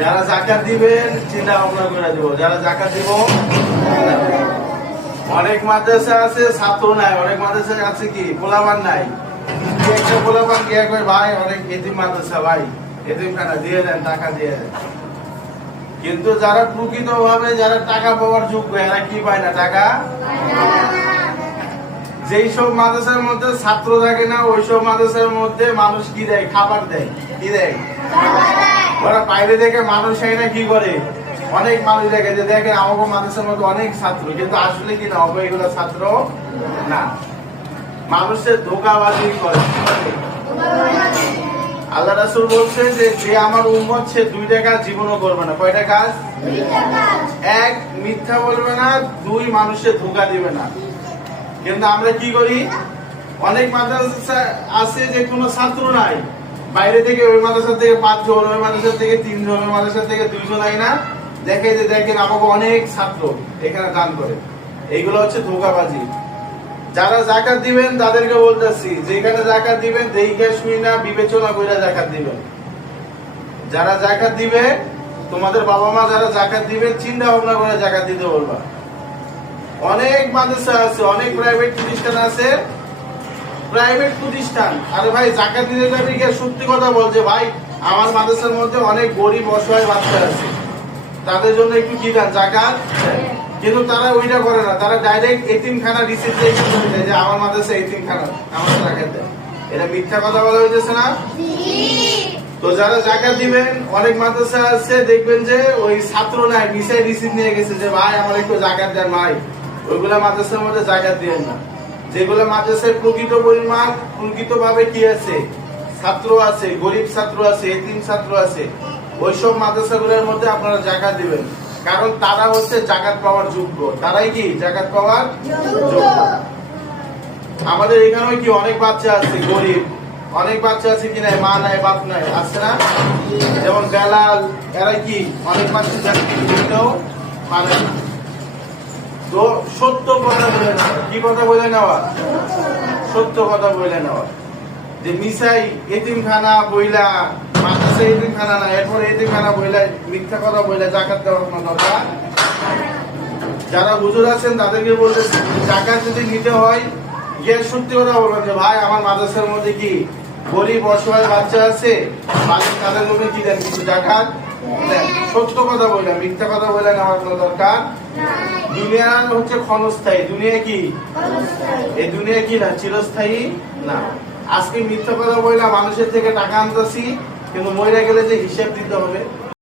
যারা যাকাত দিবেন চিন্তা ভাবনা করে দিব, যারা যাকাত দিব। অনেক মাদ্রাসা আছে ছাত্র নাই, অনেক মাদ্রাসা আছে কি পোলাপান নাই। একটা পোলাপান গিয়ে কয় ভাই অনেক এতিম মাদ্রাসা, ভাই এতিমখানা দিয়ে দেন, টাকা দিয়ে দেন। কিন্তু যারা প্রকৃত ভাবে যারা টাকা পাওয়ার যোগ্য এরা কি পায় না টাকা। যেই সব মাদ্রাসার মধ্যে ছাত্র থাকে না ওই সব মাদ্রাসার মধ্যে মানুষ কি দেয়, খাবার দেয়। কি দেয়? ওরা বাইরে থেকে মানুষ হয় না কি করে, অনেক মানুষ দেখে যে দেখে আমাকে মাদ্রাসার মধ্যে অনেক ছাত্র, কিন্তু আসলে কি না এগুলো ছাত্র না, মানুষের ধোঁকাবাজি করে। আল্লাহ রাসূল বলছেন যে যে আমার উম্মত সে দুইটা কাজ জীবনও করবে না। কয়টা কাজ? এক, মিথ্যা বলবে না, দুই, মানুষের ধোঁকা দিবে না। কিন্তু আমরা কি করি, অনেক মাদ্রাসা আছে যে কোনো ছাত্র নাই, বাইরে থেকে ওই মাদ্রাসা থেকে 5 জন, ওই মাদ্রাসা থেকে 3 জন, ওই মাদ্রাসা থেকে 2 জন আই না দেখে যে দেখেন আমাকে অনেক ছাত্র এখানে দান করে। এইগুলো হচ্ছে ধোঁকাবাজি। যারা যাকাত দিবেন তাদেরকে বলতেছি যেখানে যাকাত দিবেন দেখে শুই না বিবেচনা করে যাকাত দিবেন। যারা যাকাত দিবে তোমাদের বাবা মা যারা যাকাত দিবে চিন্তা ভাবনা করে যাকাত দিতে বলবা। অনেক মাদ্রাসা আছে, অনেক প্রাইভেট প্রতিষ্ঠান আছে, প্রাইভেট প্রতিষ্ঠান। আরে ভাই যাকাত দিতে যাবি কি সত্যি কথা বলছে ভাই আমার মাদ্রাসার মধ্যে অনেক গরিব অসহায় বাচ্চা আছে, তাদের জন্য একটু কি দেন যাকাত। কিন্তু তারা ওইটা করে না, তারা ডাইরেক্ট এতিমখানা রিসিপ্ট দিয়ে চলে যায় যে আমার মাদ্রাসা এতিমখানা, আমার যাকাত দেয়। এটা মিথ্যা কথা বলা হইতেছে না? তো যারা যাকাত দিবেন অনেক মাদ্রাসা আছে দেখবেন যে ওই ছাত্র নাই মিশাই রিসিপ্ট নিয়ে গেছে যে ভাই আমার একটু যাকাত দেন ভাই, ওইগুলা মাদ্রাসার মধ্যে যাকাত দিবেন না। যেগুলো মাদ্রাসার প্রকৃত পরিমাণ প্রকৃত ভাবে কি আছে, ছাত্র আছে, গরিব ছাত্র আছে, এতিম ছাত্র আছে, ওইসব মাদ্রাসাগুলোর মধ্যে আপনারা যাকাত দিবেন। কারণ তারা হচ্ছে যাকাত পাওয়ার যোগ্য, তারাই কি যাকাত পাওয়ার যোগ্য। আমাদের এখানে কি অনেক বাচ্চা আছে গরিব, অনেক বাচ্চা আছে কি নাই, মা নাই বাপ নাই, আছে না? যেমন বেলাল, এরা কি অনেক বাচ্চা দিতেও পারে না। তো সত্য কথা বলে নেওয়া, কি কথা বলে নেওয়া, সত্য কথা বলে নেওয়া। যে মিসাই এতিমখানা বইলা মাদ্রাসা এতিমখানা না, এরপরে এতিমখানা বইলা মিথ্যা কথা বইলা যাকাত দেওয়ার কোনো দরকার। যারা হুজুর আছেন তাদেরকে বলতেছি যাকাত যদি নিতে হয় গিয়ে সত্যি কথা বলবেন যে ভাই আমার মাদ্রাসার মধ্যে কি গরিব অসহায় বাচ্চা আছে, তাদের মধ্যে কি দেন কিছু যাকাত দেন। সত্য কথা বইলা মিথ্যা কথা বইলা নেওয়ার কোনো দরকার। দুনিয়া হচ্ছে ক্ষণস্থায়ী, দুনিয়া কি এই দুনিয়া কি না চিরস্থায়ী না। আজকে মিথ্যা কথা বইলা মানুষের থেকে টাকা আনতেছি, কিন্তু মরে গেলে যে হিসাব দিতে হবে।